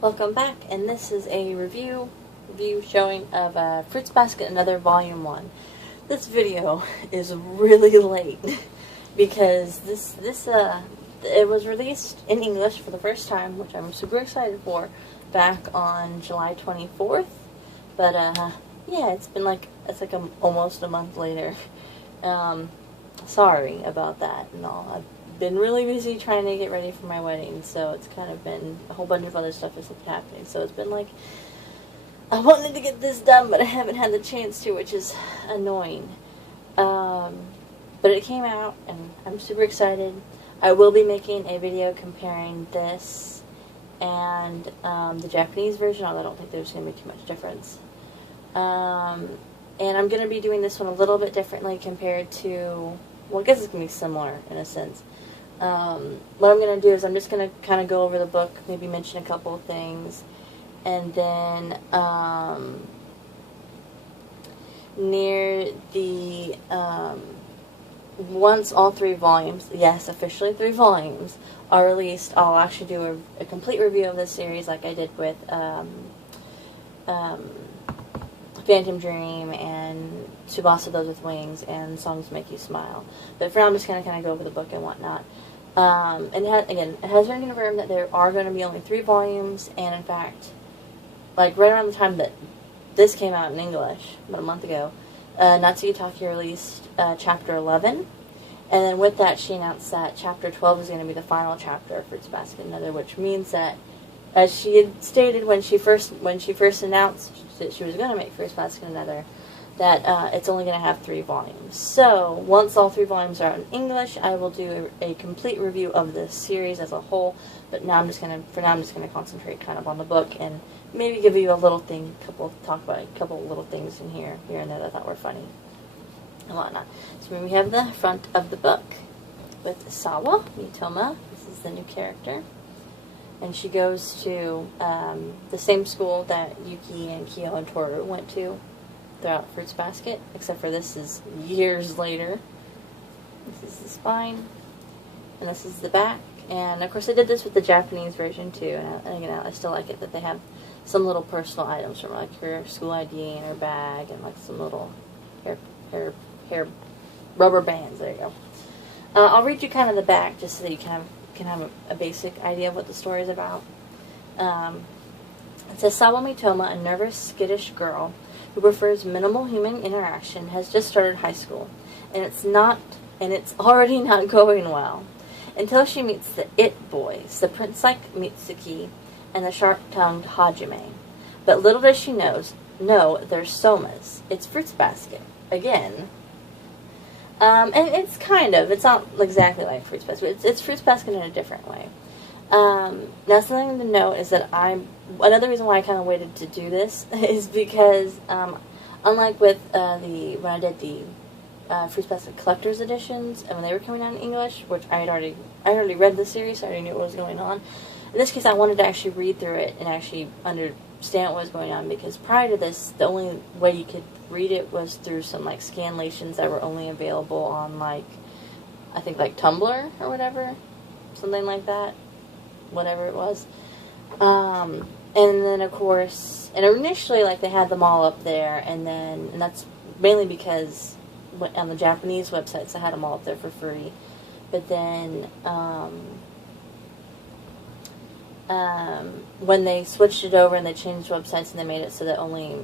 Welcome back, and this is a review showing of Fruits Basket Another Volume 1. This video is really late because it was released in English for the first time, which I'm super excited for, back on July 24th. But yeah, it's almost a month later. Sorry about that and all. I've been really busy trying to get ready for my wedding, so it's kind of been a whole bunch of other stuff that's happening. So it's been like, I wanted to get this done, but I haven't had the chance to, which is annoying. But it came out, and I'm super excited. I will be making a video comparing this and the Japanese version, although I don't think there's going to be too much difference. And I'm going to be doing this one a little bit differently compared to, well, I guess it's going to be similar in a sense. What I'm going to do is I'm just going to kind of go over the book, maybe mention a couple of things, and then near the, once all 3 volumes, yes, officially 3 volumes, are released, I'll actually do a complete review of this series like I did with Phantom Dream and Tsubasa Those with Wings and Songs Make You Smile. But for now, I'm just going to kind of go over the book and whatnot. And it has been confirmed that there are going to be only 3 volumes, and in fact, like right around the time that this came out in English, about a month ago, Natsuki Taki released Chapter 11, and then with that she announced that Chapter 12 is going to be the final chapter of Fruits Basket Another, which means that, as she had stated when she first announced that she was going to make Fruits Basket Another, that it's only going to have 3 volumes. So, once all 3 volumes are out in English, I will do a complete review of the series as a whole, but now I'm just going to concentrate kind of on the book and maybe give you a little thing, talk about a couple little things in here and there that I thought were funny and whatnot. So we have the front of the book with Sawa Mitoma. This is the new character. And she goes to the same school that Yuki and Kyo and Toru went to throughout Fruits Basket, except for this is years later. This is the spine, and this is the back. And of course I did this with the Japanese version too, and again, I still like it that they have some little personal items from like her school ID and her bag, and like some little hair rubber bands. There you go. I'll read you kind of the back just so that you can have a basic idea of what the story is about. It says, Sawa Mitoma, a nervous, skittish girl who prefers minimal human interaction, has just started high school, and it's already not going well, until she meets the it boys, the prince-like Mitsuki and the sharp-tongued Hajime. But little does she know they're Somas. It's Fruits Basket again. And it's not exactly like Fruits Basket. It's Fruits Basket in a different way. Now, something to note is that another reason why I kind of waited to do this is because, unlike with when I did the Fruits Basket Collector's Editions, and when they were coming out in English, which I already read the series, so I already knew what was going on. In this case, I wanted to actually read through it and actually understand what was going on, because prior to this, the only way you could read it was through some like scanlations that were only available on I think Tumblr or whatever, something like that, whatever it was. And then of course, and initially they had them all up there, and that's mainly because on the Japanese websites they had them all up there for free, but then when they switched it over and they changed websites and they made it so that only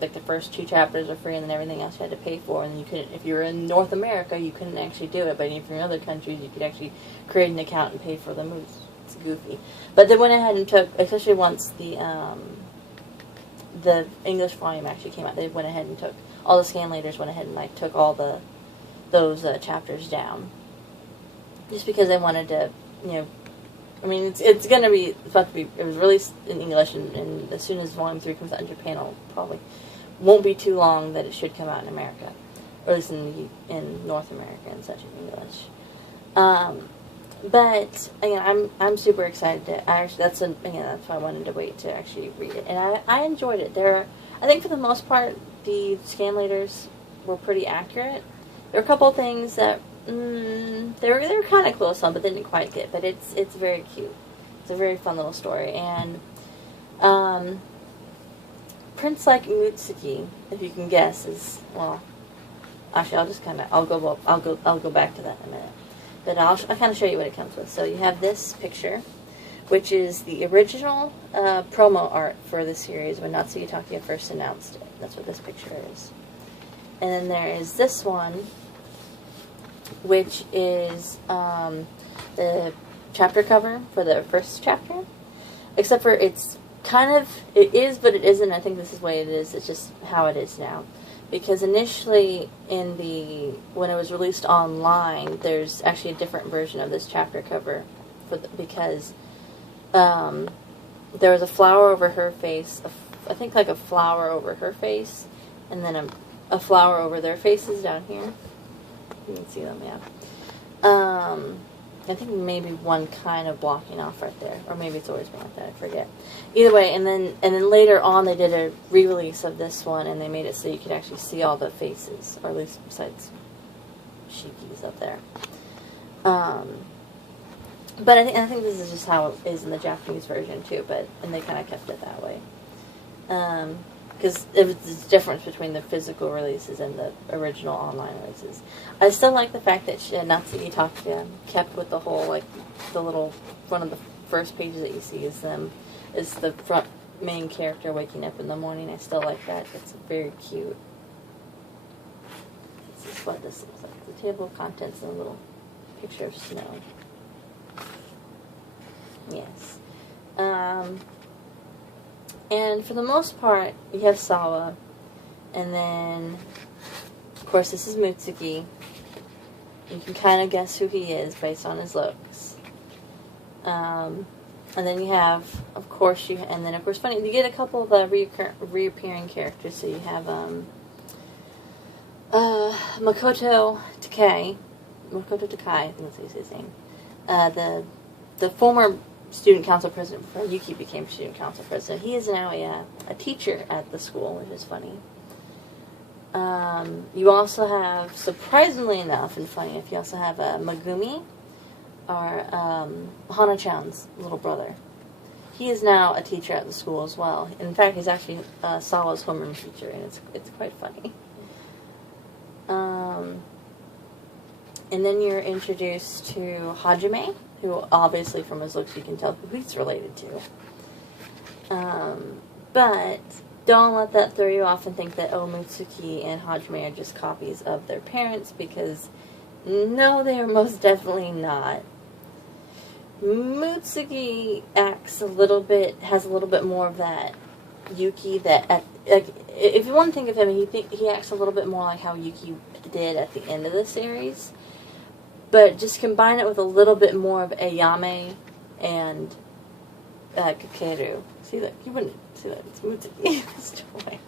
the first 2 chapters are free, and then everything else you had to pay for, and you couldn't, if you were in North America, you couldn't actually do it, but if you're in other countries, you could actually create an account and pay for them. It's goofy. But they went ahead and took, especially once the English volume actually came out, they went ahead and took, all the scanlators went ahead and took all those chapters down, just because they wanted to, I mean, it's going to be, it was released in English, and as soon as Volume 3 comes out in Japan, it'll probably won't be too long that it should come out in America, or at least in North America and such in English. But again, I'm super excited to that's why I wanted to wait to actually read it, and I enjoyed it. I think for the most part the scanlators were pretty accurate. There were a couple of things that they were kind of close on, but they didn't quite get. But it's very cute. It's a very fun little story, and Prince like Mutsuki, if you can guess, is, well, actually I'll go back to that in a minute. But I'll kind of show you what it comes with. So you have this picture, which is the original promo art for the series when Natsuki Takuya first announced it. That's what this picture is. And then there is this one, which is the chapter cover for the first chapter. Except for it is, but it isn't. I think this is the way it is. It's just how it is now. Because initially, when it was released online, there's actually a different version of this chapter cover, because there was a flower over her face, I think like a flower over her face, and then a flower over their faces down here. You can see them, yeah. I think maybe one kind of blocking off right there, or maybe it's always been like that, I forget. Either way, and then later on they did a re-release of this one, and they made it so you could actually see all the faces, or at least besides Shiki's up there. But I think this is just how it is in the Japanese version too, and they kind of kept it that way. Because there's a difference between the physical releases and the original online releases. I still like the fact that Natsuki Takuya kept with the whole, like, the little, one of the first pages that you see is the front main character waking up in the morning. I still like that. It's very cute. This is what this looks like. The table of contents and a little picture of snow. Yes. And for the most part, you have Sawa, and then, of course, this is Mutsuki. You can kind of guess who he is based on his looks. And then you have, of course, funny, you get a couple of reappearing characters. So you have Makoto Takai, I think that's his name. The former student council president before Yuki became student council president. He is now a teacher at the school, which is funny. You also have, surprisingly enough and funny enough, you also have Megumi, or Hana-chan's little brother. He is now a teacher at the school as well. In fact, he's actually Sawa's homeroom teacher, and it's quite funny. And then you're introduced to Hajime, who obviously from his looks you can tell who he's related to. But don't let that throw you off and think that Mutsuki and Hajime are just copies of their parents, because no, they are most definitely not. Mutsuki has a little bit more of that Yuki if you want to think of him, he acts a little bit more like how Yuki did at the end of the series. But just combine it with a little bit more of Ayame and Kakeru. See that? You wouldn't see that. It's Mutsuki. It's toy.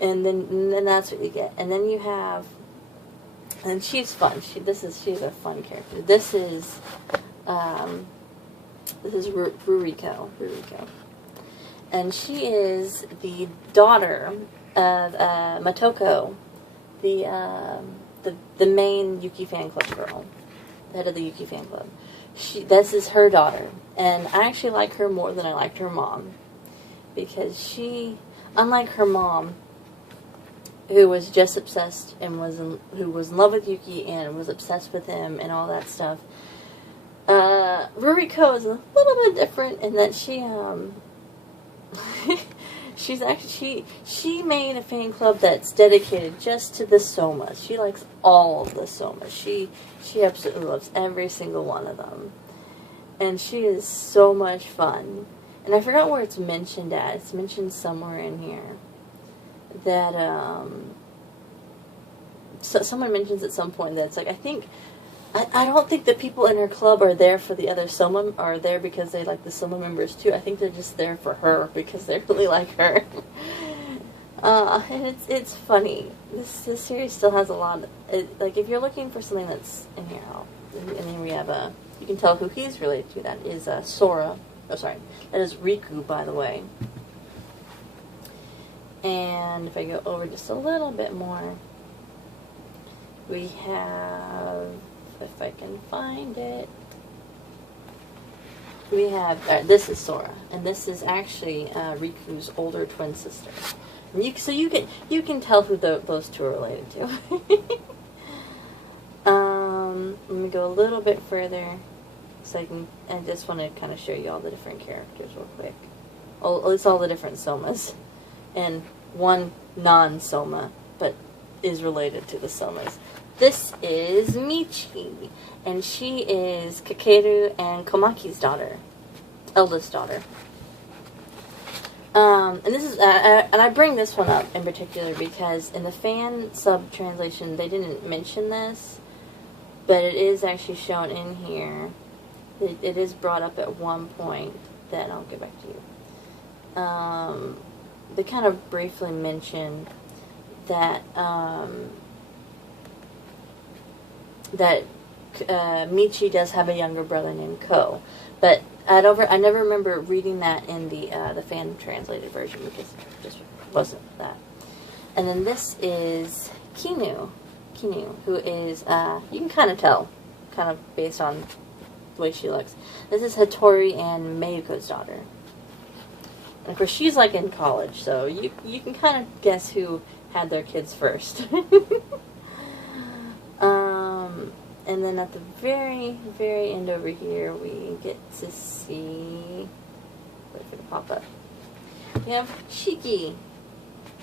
And then that's what you get. And then you have, and she's fun. She's a fun character. This is Ruriko. And she is the daughter of Motoko, the main Yuki fan club girl, the head of the Yuki fan club. This is her daughter, and I actually like her more than I liked her mom, because she, unlike her mom, who was just obsessed and who was in love with Yuki and was obsessed with him and all that stuff, Ruriko is a little bit different in that she she made a fan club that's dedicated just to the Somas. She likes all of the Somas. She absolutely loves every single one of them. And she is so much fun. And I forgot where it's mentioned at. It's mentioned somewhere in here. That, someone mentions at some point that it's like, I don't think the people in her club are there for the other Soma, are there because they like the Soma members too. I think they're just there for her because they really like her. And it's funny. This series still has a lot of, like, if you're looking for something that's in here, and then we have you can tell who he's related to. That is Sora. Oh, sorry. That is Riku, by the way. And if I go over just a little bit more, we have, if I can find it, we have, this is Sora. and this is actually Riku's older twin sister. And so you can tell who those two are related to. Let me go a little bit further, so I just want to kind of show you all the different characters real quick. At least all the different Somas, and one non-Soma, but is related to the Somas. This is Michi, and she is Kakeru and Komaki's daughter, eldest daughter. And this is, and I bring this one up in particular because in the fan sub translation they didn't mention this, but it is actually shown in here. It is brought up at one point. Then I'll get back to you. They kind of briefly mention that Michi does have a younger brother named Ko, but I never remember reading that in the fan translated version because it just wasn't that. And then this is Kinu, who is you can kind of tell, kind of based on the way she looks. This is Hattori and Mayuko's daughter. And of course, she's like in college, so you can kind of guess who had their kids first. And then at the very, very end over here, we get to see. Wait for it to pop up. We have Shiki.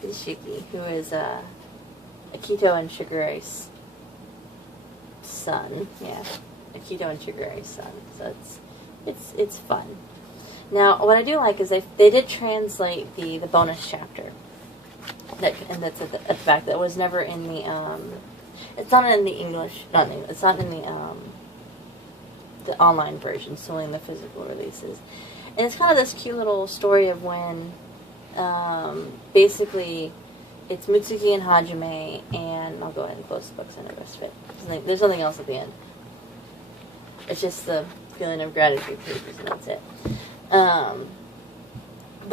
This is Shiki, who is Akito and Shigure's son. Yeah, Akito and Shigure's son. So it's fun. Now, what I do like is they did translate the bonus chapter. And that's at the back. That was never in the it's not in the English. It's not in the online version. It's only in the physical releases. And it's kind of this cute little story of when basically it's Mitsuki and Hajime, and I'll go ahead and close the books and the rest of it. There's nothing else at the end. It's just the feeling of gratitude pages, and that's it. The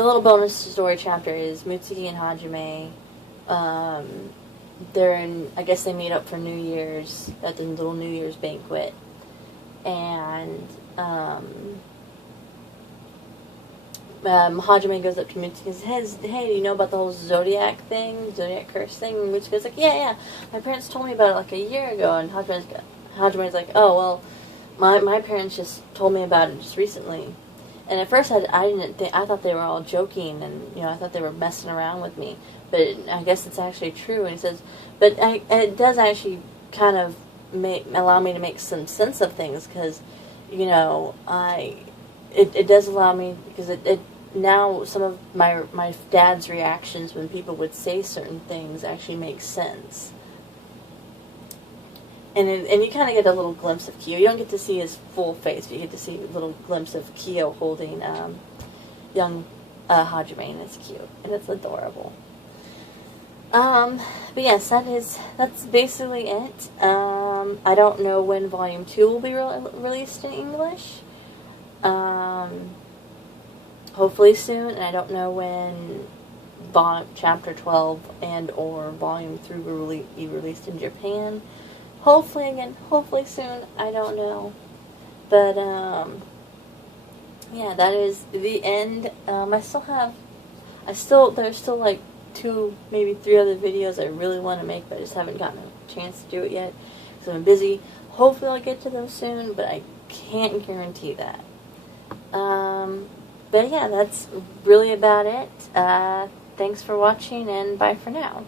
little bonus story chapter is Mitsuki and Hajime. I guess they meet up for New Year's at the little New Year's banquet, and Hajime goes up to Mitsuki and says, "Hey, do you know about the whole Zodiac curse thing?" And Mitsuki's like, "Yeah, my parents told me about it like a year ago." And Hajime's like, "Oh, well, my parents just told me about it just recently." And at first, I thought they were all joking, and I thought they were messing around with me. But I guess it's actually true. And he says, but it does actually kind of allow me to make some sense of things because, it does allow me because it now some of my dad's reactions when people would say certain things actually make sense. And you kind of get a little glimpse of Kyo. You don't get to see his full face, but you get to see a little glimpse of Kyo holding young Hajime, and it's cute. And it's adorable. But yes, that's basically it. I don't know when Volume 2 will be released in English. Hopefully soon, and I don't know when Chapter 12 and or Volume 3 will be released in Japan. Hopefully soon, I don't know. But, yeah, that is the end. There's still like 2, maybe 3 other videos I really want to make, but I just haven't gotten a chance to do it yet, because I've been busy. Hopefully I'll get to those soon, but I can't guarantee that. But yeah, that's really about it. Thanks for watching, and bye for now.